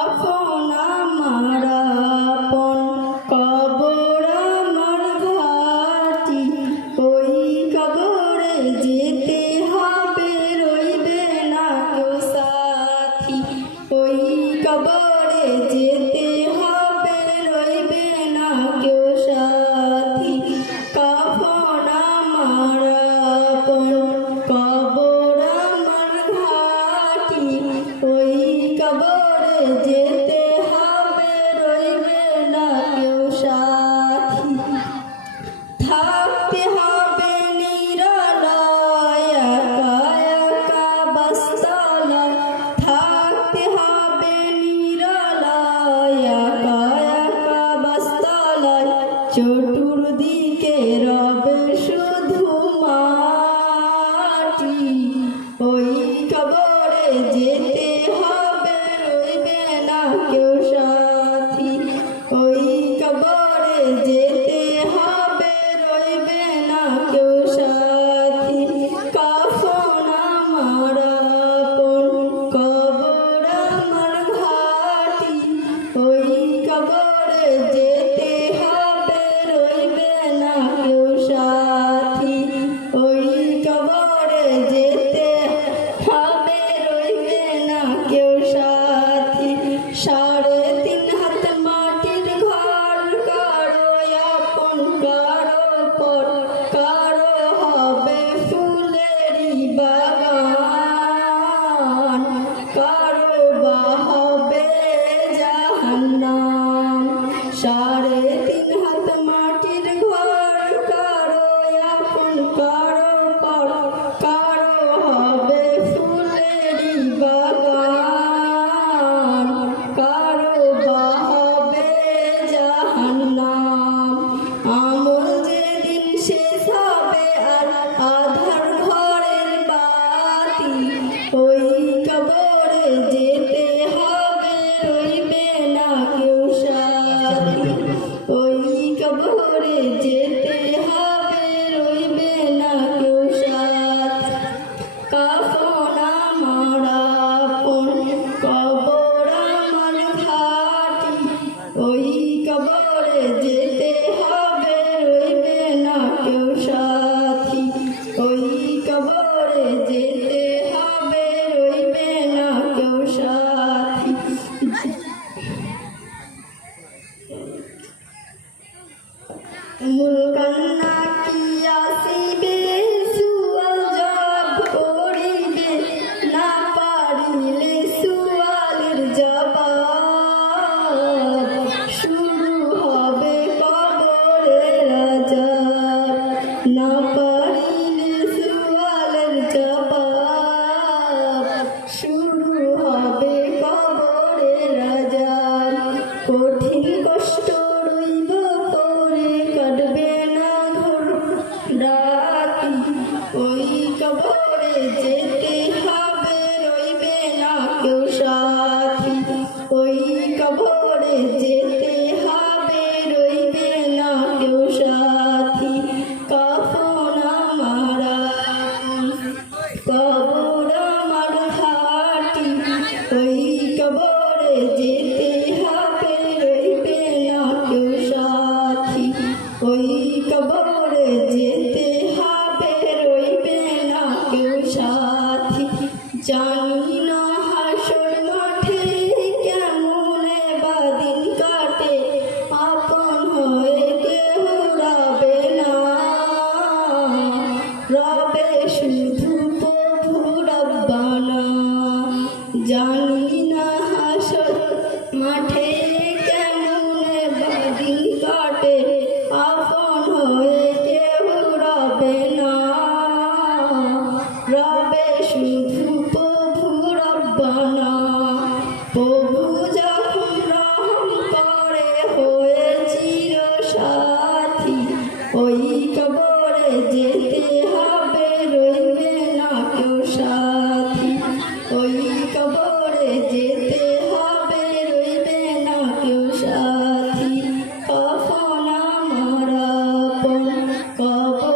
আসসালামু কবর ঘাটি। ওই কবরে যেতে হবে রইবে না কেউ সাথী। ওই কবর yo Bye. believe shoes. জাল কপল